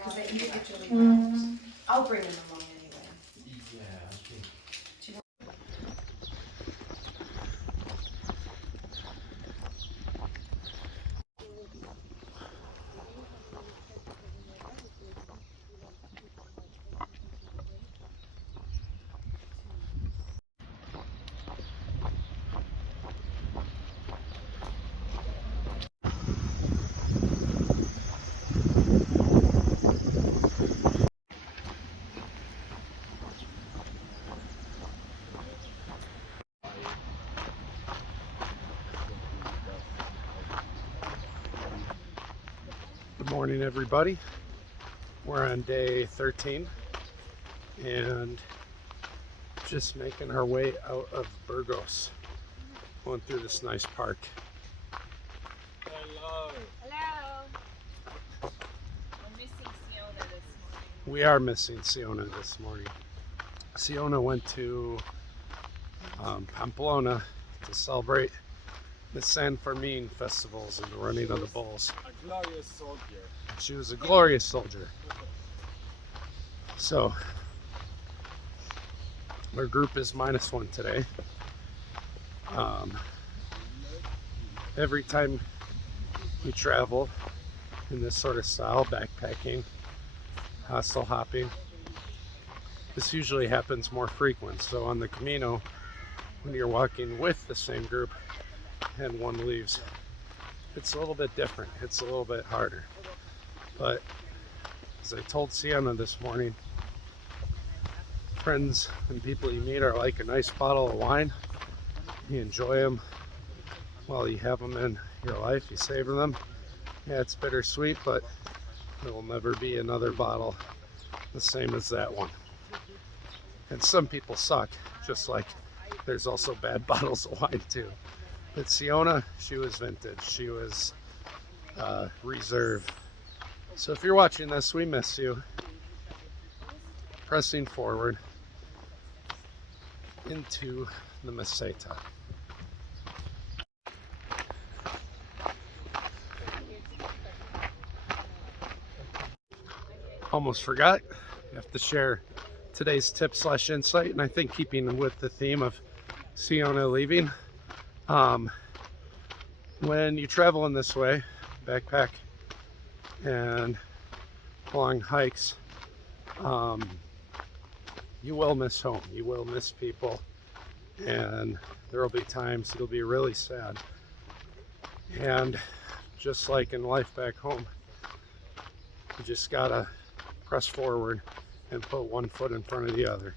because they're individually wrapped. I'll bring them along anyway. Good morning, everybody. We're on day 13 and just making our way out of Burgos, going through this nice park. Hello. Hello. I'm missing Siona this morning. We are missing Siona this morning. Siona went to Pamplona to celebrate the San Fermin festivals and the running of the bulls. A glorious soldier. She was a glorious soldier. So our group is -1 today. Every time you travel in this sort of style, backpacking, hostel hopping, this usually happens more frequent. So on the Camino, when you're walking with the same group and one leaves, it's a little bit different. It's a little bit harder. But as I told Sienna this morning, friends and people you meet are like a nice bottle of wine. You enjoy them while you have them in your life. You savor them. Yeah, it's bittersweet, but there will never be another bottle the same as that one. And some people suck, just like there's also bad bottles of wine too. But Siona, she was vintage. She was reserve. So if you're watching this, we miss you. Pressing forward into the Meseta. Almost forgot. You have to share today's tip/insight, and I think keeping with the theme of Siona leaving. When you travel in this way, backpack and long hikes, you will miss home. You will miss people, and there will be times you'll be really sad. And just like in life back home, you just gotta press forward and put one foot in front of the other.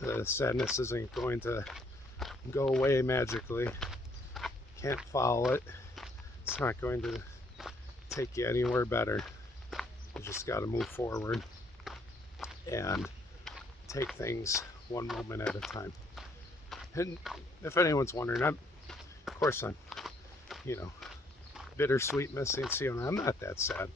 The sadness isn't going to go away magically. Can't follow it. It's not going to take you anywhere better. You just got to move forward and take things one moment at a time. And if anyone's wondering, of course I'm, bittersweet missing Siona. I'm not that sad.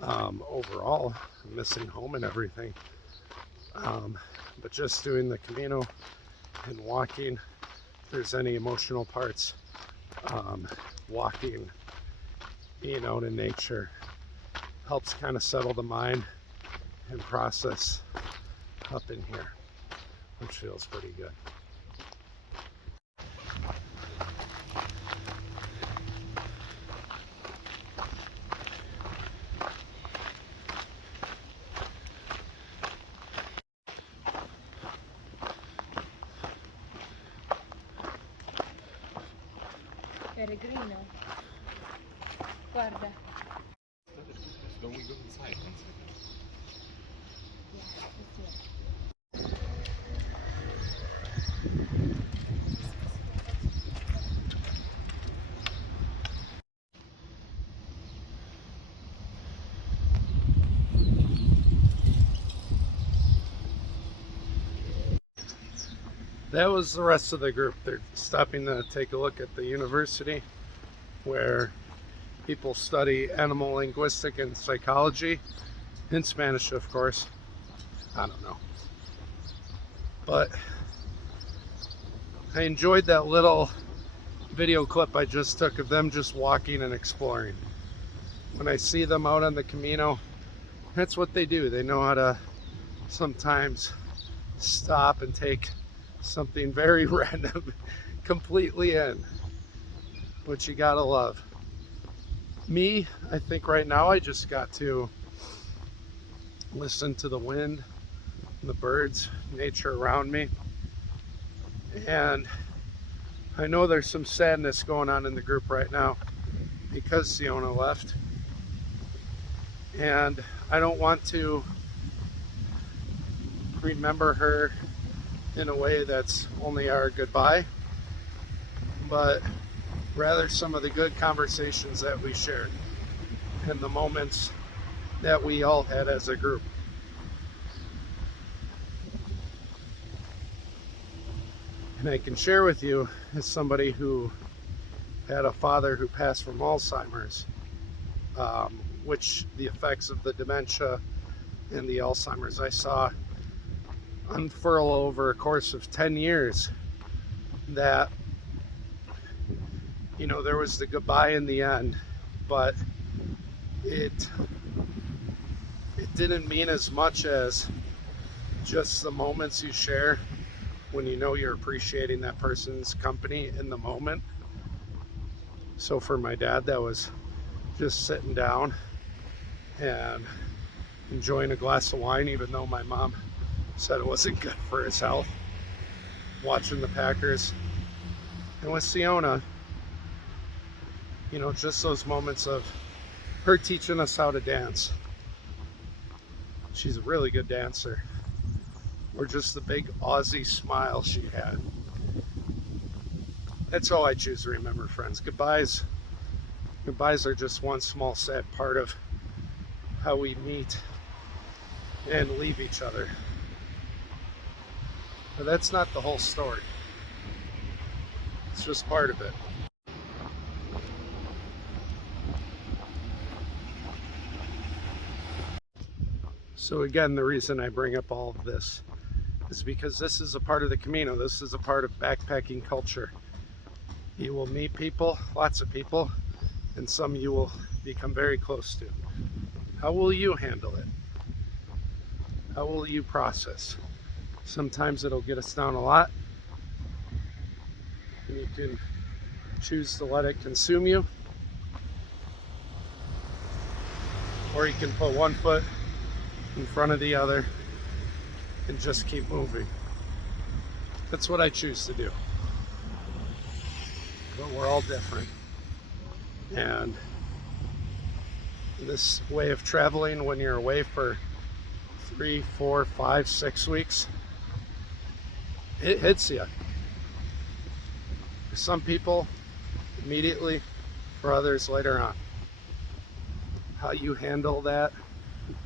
Overall, I'm missing home and everything. But just doing the Camino and walking, if there's any emotional parts, walking, being out in nature helps kind of settle the mind and process up in here, which feels pretty good. Peregrino. Guarda. Don't we go inside? That was the rest of the group. They're stopping to take a look at the university where people study animal linguistic and psychology, in Spanish, of course. I don't know. But I enjoyed that little video clip I just took of them just walking and exploring. When I see them out on the Camino, That's what they do. They know how to sometimes stop and take something very random completely in, which you gotta love. Me, I think right now I just got to listen to the wind, the birds, nature around me. And I know there's some sadness going on in the group right now because Siona left. And I don't want to remember her in a way that's only our goodbye, but rather some of the good conversations that we shared and the moments that we all had as a group. And I can share with you, as somebody who had a father who passed from Alzheimer's, which the effects of the dementia and the Alzheimer's I saw unfurl over a course of 10 years, that, you know, there was the goodbye in the end, but it didn't mean as much as just the moments you share when you know you're appreciating that person's company in the moment. So for my dad, that was just sitting down and enjoying a glass of wine, even though my mom said it wasn't good for his health, watching the Packers. And with Siona, you know, just those moments of her teaching us how to dance. She's a really good dancer. Or just the big Aussie smile she had. That's all I choose to remember, friends. Goodbyes are just one small sad part of how we meet and leave each other. But that's not the whole story. It's just part of it. So again, the reason I bring up all of this is because this is a part of the Camino. This is a part of backpacking culture. You will meet people, lots of people, and some you will become very close to. How will you handle it? How will you process? Sometimes it'll get us down a lot, and you can choose to let it consume you, or you can put one foot in front of the other and just keep moving. That's what I choose to do. But we're all different. And this way of traveling, when you're away for 3, 4, 5, 6 weeks, it hits you. For some people, immediately. For others, later on. How you handle that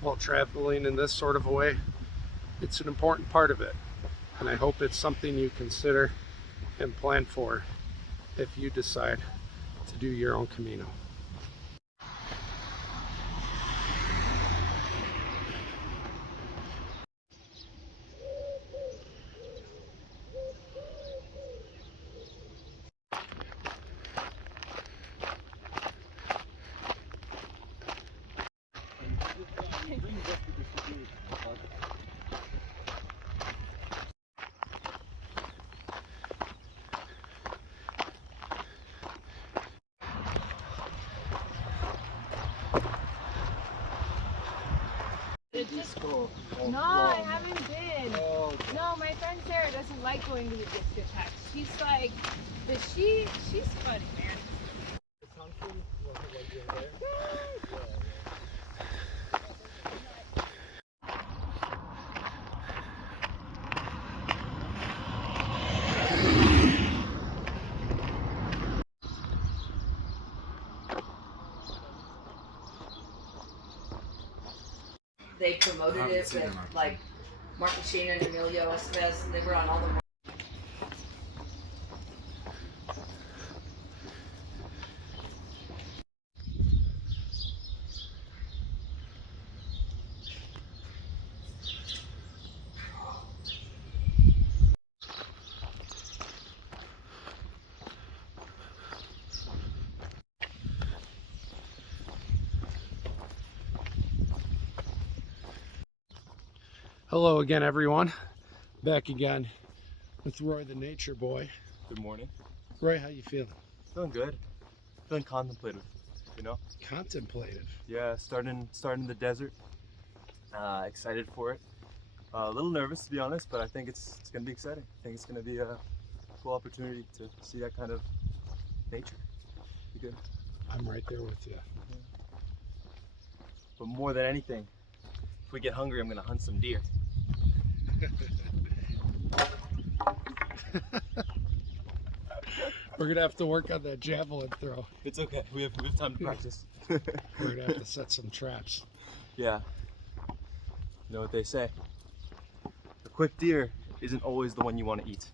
while traveling in this sort of a way, it's an important part of it. And I hope it's something you consider and plan for if you decide to do your own Camino. No, I haven't been. No, my friend Sarah doesn't like going to the discotheque. She's like, but she's funny, man. They promoted it with like Martin Sheen and Emilio Estevez. They were on all the. Hello again, everyone. Back again with Roy the Nature Boy. Good morning. Roy, how you feeling? Feeling good. Feeling contemplative, you know? Contemplative. Yeah, starting the desert. Excited for it. A little nervous, to be honest, but I think it's gonna be exciting. I think it's gonna be a cool opportunity to see that kind of nature. Be good. I'm right there with you. But more than anything, if we get hungry, I'm gonna hunt some deer. We're gonna have to work on that javelin throw. It's okay. We have time to practice. We're gonna have to set some traps. Yeah. You know what they say? A quick deer isn't always the one you want to eat.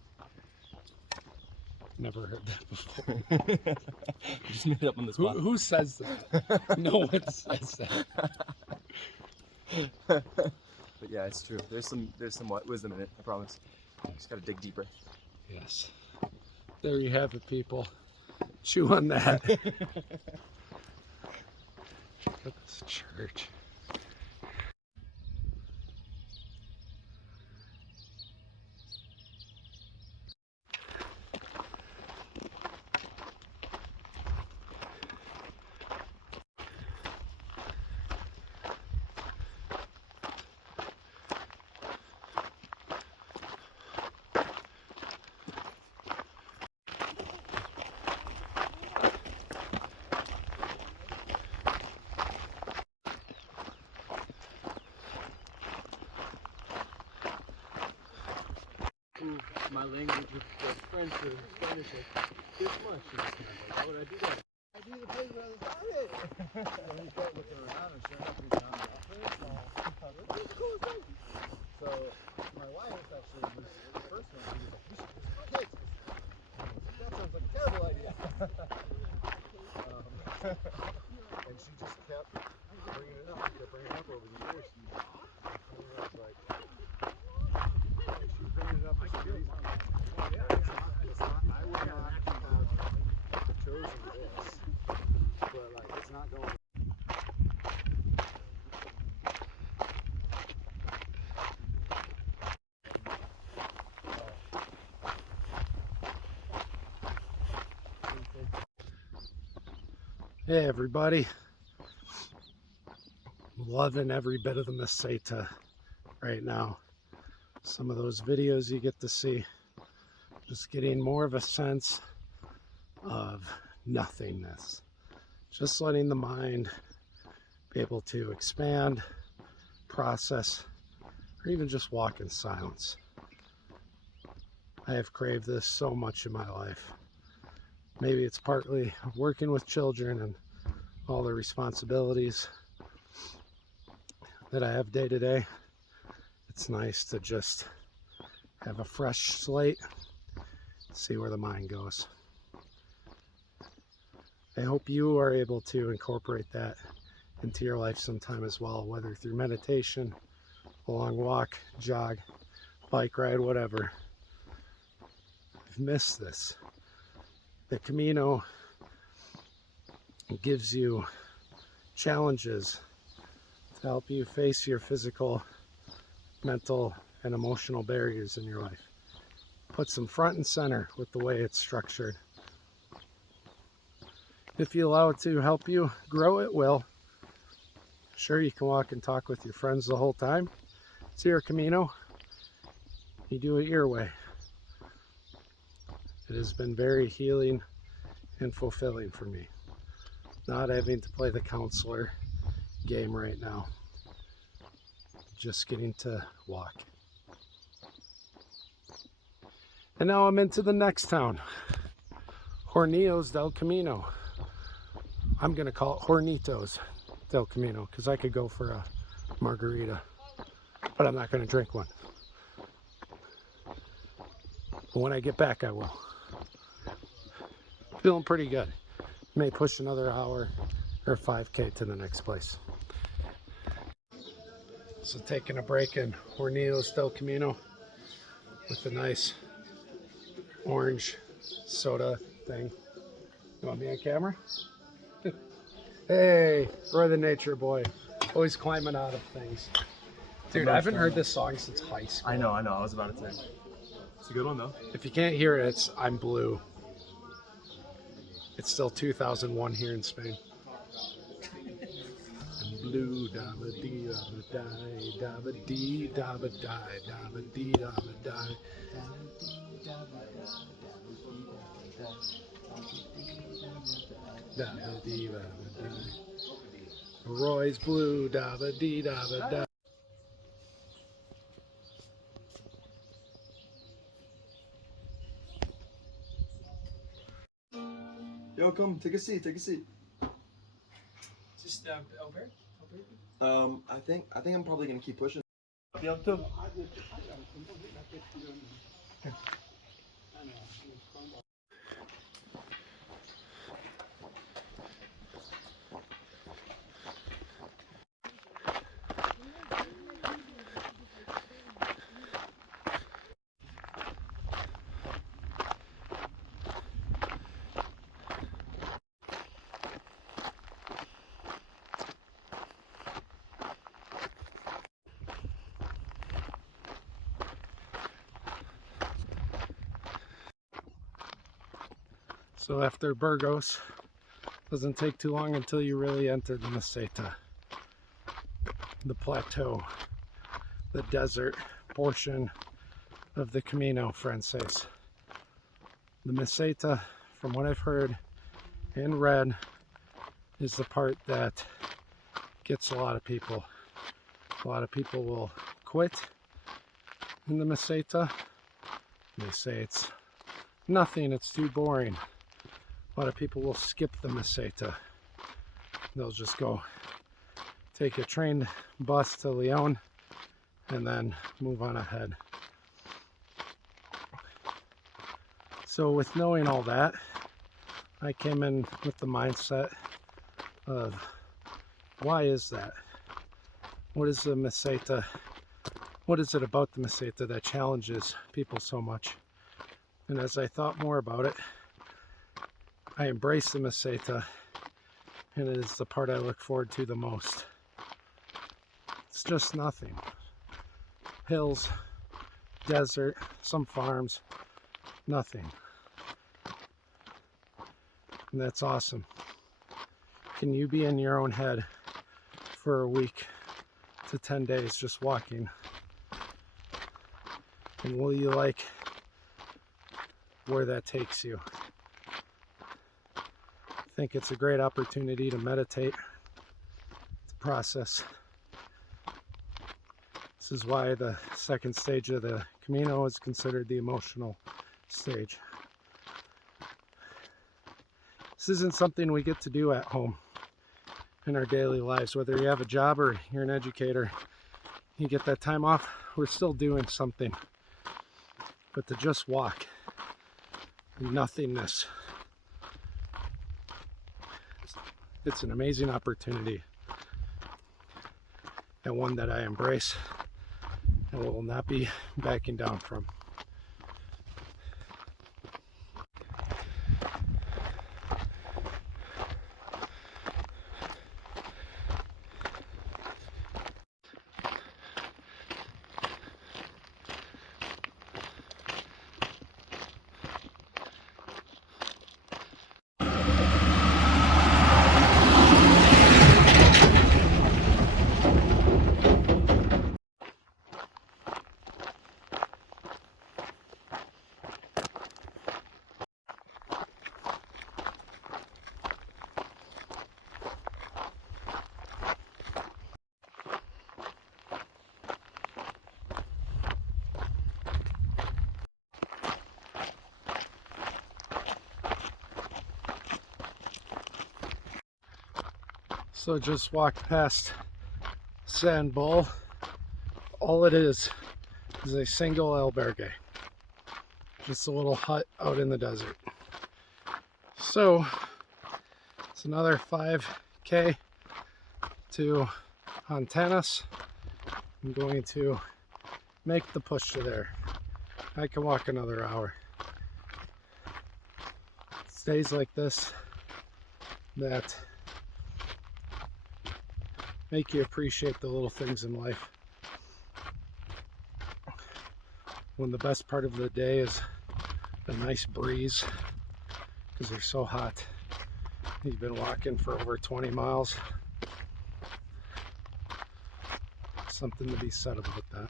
Never heard that before. Just made it up on the spot. Who says that? No one says that. But yeah, it's true. There's some wisdom in it, I promise. Just gotta dig deeper. Yes. There you have it, people. Chew on that. Check out this church. My language with French or Spanish this much. How would I do that? I do the place where I got it. So he kept looking around and sure enough we found the office. So my wife actually was the first one. She was like, we should do some kids. That sounds like a terrible idea. And she just kept bringing it up. Kept bringing it up over the years. I would not have chosen this, but like it's not going. Hey everybody. Loving every bit of the Meseta right now. Some of those videos you get to see, just getting more of a sense of nothingness. Just letting the mind be able to expand, process, or even just walk in silence. I have craved this so much in my life. Maybe it's partly working with children and all the responsibilities that I have day to day. It's nice to just have a fresh slate, see where the mind goes. I hope you are able to incorporate that into your life sometime as well, whether through meditation, a long walk, jog, bike ride, whatever. I've missed this. The Camino gives you challenges to help you face your physical, mental, and emotional barriers in your life. Puts them front and center with the way it's structured. If you allow it to help you grow, it will. Sure, you can walk and talk with your friends the whole time. It's your Camino. You do it your way. It has been very healing and fulfilling for me. Not having to play the counselor game right now. Just getting to walk. And now I'm into the next town. Hornillos del Camino. I'm gonna call it Hornitos del Camino because I could go for a margarita, but I'm not gonna drink one. But when I get back, I will. Feeling pretty good. May push another hour or 5K to the next place. So taking a break in Hornillos del Camino with a nice orange soda thing. You want me on camera? Hey, Roy the Nature Boy. Always climbing out of things. Dude, I haven't heard this song since high school. I know. I was about to say. It's a good one though. If you can't hear it, it's I'm Blue. It's still 2001 here in Spain. I'm blue, dabba dee dabba die, dabba dee dabba die, dabba dee dabba die. Dabba dee dabba die. Roy's blue, dabba dee dabba die. Yo, come, take a seat, take a seat. Just over? I think I'm probably gonna keep pushing. So after Burgos, doesn't take too long until you really enter the Meseta, the plateau, the desert portion of the Camino Francés. The Meseta, from what I've heard and read, is the part that gets a lot of people. A lot of people will quit in the Meseta. They say it's nothing, it's too boring. A lot of people will skip the Meseta. They'll just go take a train bus to Leon and then move on ahead. So with knowing all that, I came in with the mindset of why is that? What is the Meseta? What is it about the Meseta that challenges people so much? And as I thought more about it, I embrace the Meseta, and it is the part I look forward to the most. It's just nothing. Hills, desert, some farms, nothing. And that's awesome. Can you be in your own head for a week to 10 days just walking? And will you like where that takes you? I think it's a great opportunity to meditate, to process. This is why the second stage of the Camino is considered the emotional stage. This isn't something we get to do at home in our daily lives. Whether you have a job or you're an educator, you get that time off, we're still doing something. But to just walk in nothingness, it's an amazing opportunity, and one that I embrace and will not be backing down from. So just walked past Sand Bowl. All it is a single albergue. Just a little hut out in the desert. So it's another 5K to Hontanas. I'm going to make the push to there. I can walk another hour. It's days like this that make you appreciate the little things in life. when the best part of the day is a nice breeze because they're so hot. You've been walking for over 20 miles. Something to be said about that.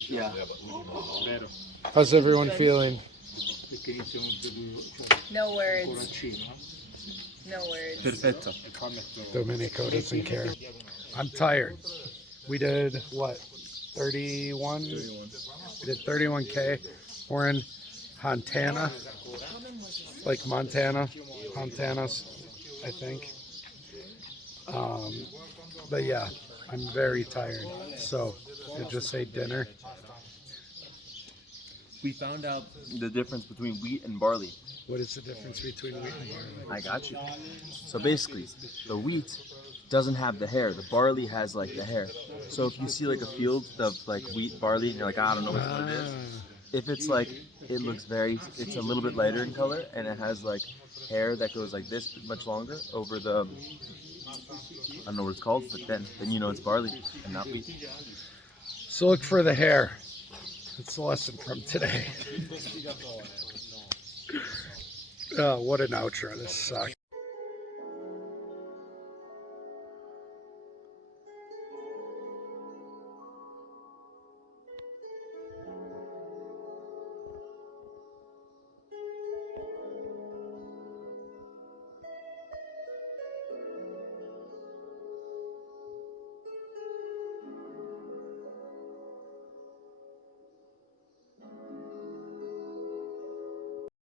Yeah. How's everyone feeling? No words. No words. Perfetto. Domenico doesn't care. I'm tired. We did what? 31? We did 31K. We're in Hontana. Like Montana. Hontanas, I think. But yeah, I'm very tired. So I just ate dinner. We found out the difference between wheat and barley. What is the difference between wheat and barley? I got you. So basically, the wheat doesn't have the hair. The barley has like the hair. So if you see like a field of like wheat, barley, and you're like, I don't know which one it is. If it's like, it looks it's a little bit lighter in color, and it has like hair that goes like this, but much longer over the, I don't know what it's called, but then you know it's barley and not wheat. So look for the hair. That's the lesson from today. Oh, what an outro. This sucks.